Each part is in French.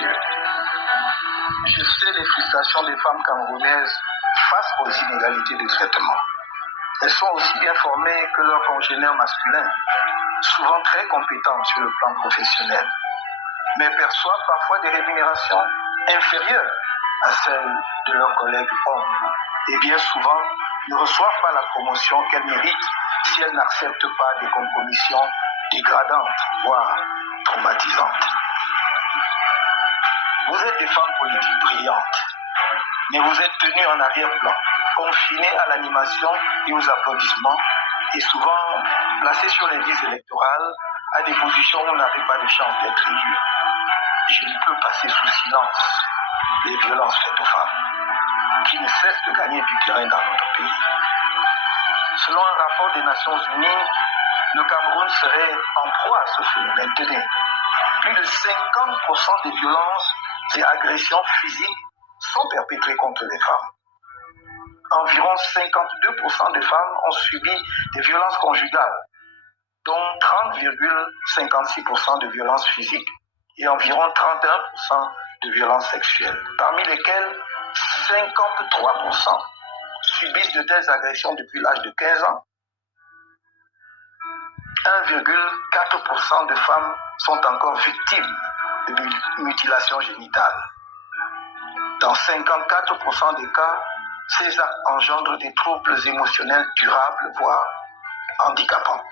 messieurs, je sais les frustrations des femmes camerounaises face aux inégalités de traitement. Elles sont aussi bien formées que leurs congénères masculins, souvent très compétentes sur le plan professionnel, mais perçoivent parfois des rémunérations inférieures à celles de leurs collègues hommes, et bien souvent ne reçoivent pas la promotion qu'elles méritent si elles n'acceptent pas des compromissions dégradantes, voire traumatisantes. Vous êtes des femmes politiques brillantes, mais vous êtes tenues en arrière-plan, confinées à l'animation et aux applaudissements, et souvent placées sur les listes électorales à des positions où vous n'avez pas de chance d'être élu. Je ne peux passer sous silence les violences faites aux femmes, qui ne cessent de gagner du terrain dans notre pays. Selon un rapport des Nations Unies, le Cameroun serait en proie à ce phénomène. Tenez, plus de 50% des violences et agressions physiques sont perpétrées contre les femmes. Environ 52% des femmes ont subi des violences conjugales, dont 30,56% de violences physiques et environ 31% de violences sexuelles, parmi lesquelles 53% subissent de telles agressions depuis l'âge de 15 ans. 1,4% de femmes sont encore victimes de mutilations génitales. Dans 54% des cas, ces actes engendrent des troubles émotionnels durables, voire handicapants.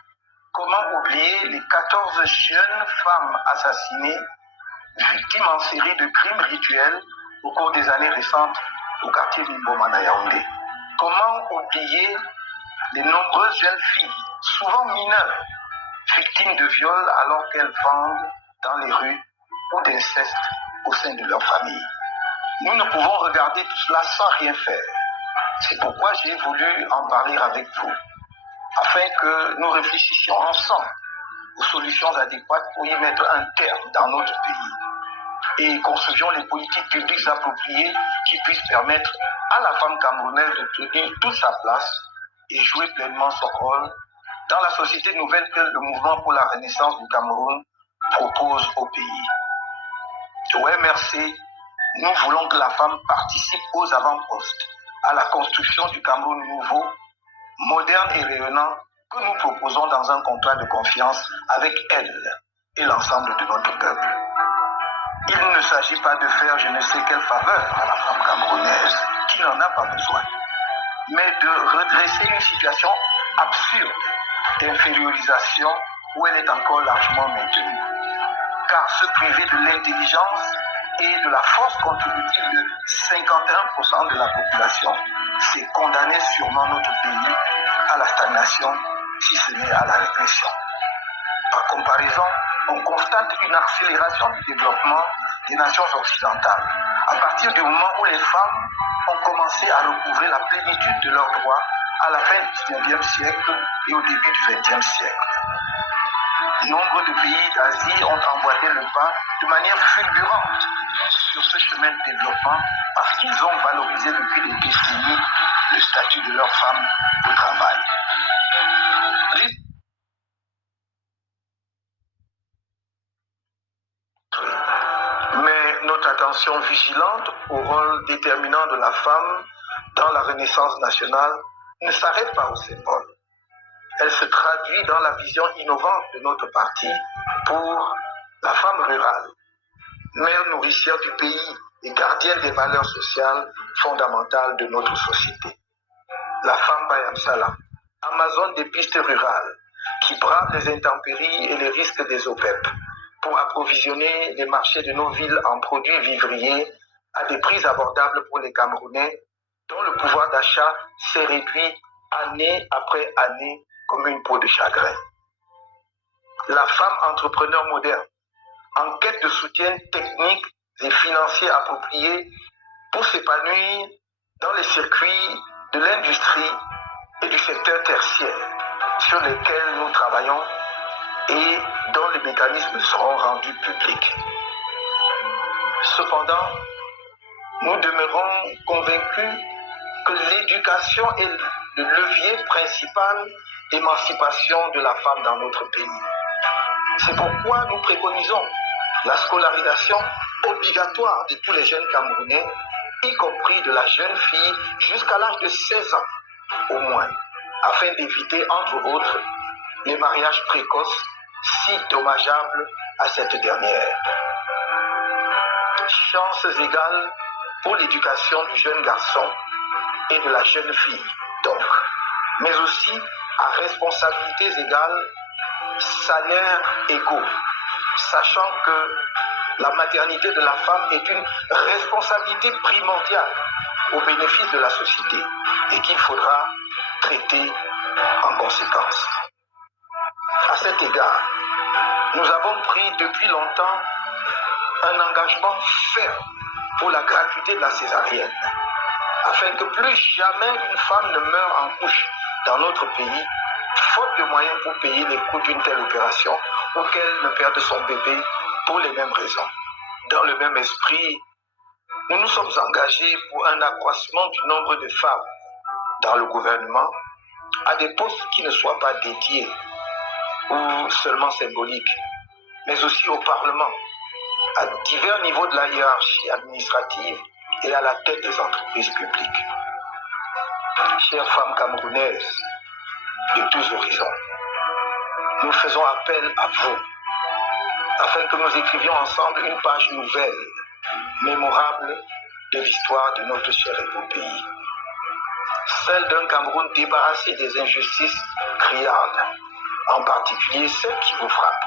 Comment oublier les 14 jeunes femmes assassinées, victimes en série de crimes rituels au cours des années récentes au quartier Limbomana à Yaoundé? Comment oublier les nombreuses jeunes filles, souvent mineures, victimes de viols alors qu'elles vendent dans les rues ou d'inceste au sein de leur famille? Nous ne pouvons regarder tout cela sans rien faire. C'est pourquoi j'ai voulu en parler avec vous, afin que nous réfléchissions ensemble aux solutions adéquates pour y mettre un terme dans notre pays et concevions les politiques publiques appropriées qui puissent permettre à la femme camerounaise de tenir toute sa place et jouer pleinement son rôle dans la société nouvelle que le mouvement pour la renaissance du Cameroun propose au pays. Ouais, merci. Nous voulons que la femme participe aux avant-postes, à la construction du Cameroun nouveau, moderne et rayonnant que nous proposons dans un contrat de confiance avec elle et l'ensemble de notre peuple. Il ne s'agit pas de faire je ne sais quelle faveur à la femme camerounaise qui n'en a pas besoin, mais de redresser une situation absurde d'infériorisation où elle est encore largement maintenue. Car se priver de l'intelligence et de la force contributive de 51% de la population, c'est condamner sûrement notre pays à la stagnation, si ce n'est à la régression. Par comparaison, on constate une accélération du développement des nations occidentales, à partir du moment où les femmes ont commencé à recouvrer la plénitude de leurs droits à la fin du 19e siècle et au début du 20e siècle. Nombre de pays d'Asie ont emboîté le pas de manière fulgurante sur ce chemin de développement parce qu'ils ont valorisé depuis des décennies le statut de leurs femmes au travail. Mais notre attention vigilante au rôle déterminant de la femme dans la renaissance nationale ne s'arrête pas au symbole. Elle se traduit dans la vision innovante de notre parti pour la femme rurale, mère nourricière du pays et gardienne des valeurs sociales fondamentales de notre société. La femme Bayamsala, Amazone des pistes rurales, qui brave les intempéries et les risques des OPEP pour approvisionner les marchés de nos villes en produits vivriers à des prix abordables pour les Camerounais, dont le pouvoir d'achat s'est réduit année après année comme une peau de chagrin. La femme entrepreneur moderne, en quête de soutien technique et financier approprié pour s'épanouir dans les circuits de l'industrie et du secteur tertiaire sur lesquels nous travaillons et dont les mécanismes seront rendus publics. Cependant, nous demeurons convaincus que l'éducation est le levier principal d'émancipation de la femme dans notre pays. C'est pourquoi nous préconisons la scolarisation obligatoire de tous les jeunes Camerounais, y compris de la jeune fille jusqu'à l'âge de 16 ans au moins, afin d'éviter, entre autres, les mariages précoces si dommageables à cette dernière. Chances égales pour l'éducation du jeune garçon et de la jeune fille, donc, mais aussi à responsabilités égales, salaires égaux, sachant que la maternité de la femme est une responsabilité primordiale au bénéfice de la société et qu'il faudra traiter en conséquence. À cet égard, nous avons pris depuis longtemps un engagement ferme pour la gratuité de la césarienne, afin que plus jamais une femme ne meure en couche dans notre pays, faute de moyens pour payer les coûts d'une telle opération, ou qu'elle ne perde son bébé pour les mêmes raisons. Dans le même esprit, nous nous sommes engagés pour un accroissement du nombre de femmes dans le gouvernement à des postes qui ne soient pas dédiés ou seulement symboliques, mais aussi au Parlement, à divers niveaux de la hiérarchie administrative et à la tête des entreprises publiques. Chères femmes camerounaises de tous horizons, nous faisons appel à vous afin que nous écrivions ensemble une page nouvelle, mémorable de l'histoire de notre cher et beau pays. Celle d'un Cameroun débarrassé des injustices criardes, en particulier celles qui vous frappent.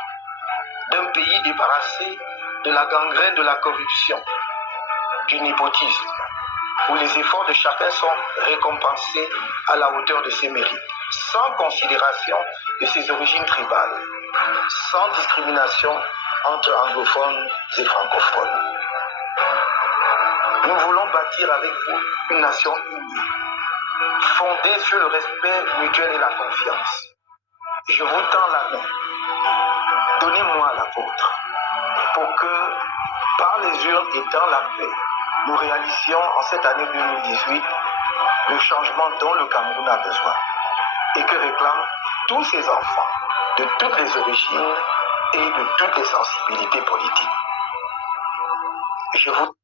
D'un pays débarrassé de la gangrène de la corruption, du népotisme, où les efforts de chacun sont récompensés à la hauteur de ses mérites, sans considération de ses origines tribales, sans discrimination entre anglophones et francophones. Nous voulons bâtir avec vous une nation unie, fondée sur le respect mutuel et la confiance. Je vous tends la main. Donnez-moi la vôtre, pour que, par les urnes et dans la paix, nous réalisions en cette année 2018 le changement dont le Cameroun a besoin et que réclament tous ses enfants de toutes les origines et de toutes les sensibilités politiques. Je vous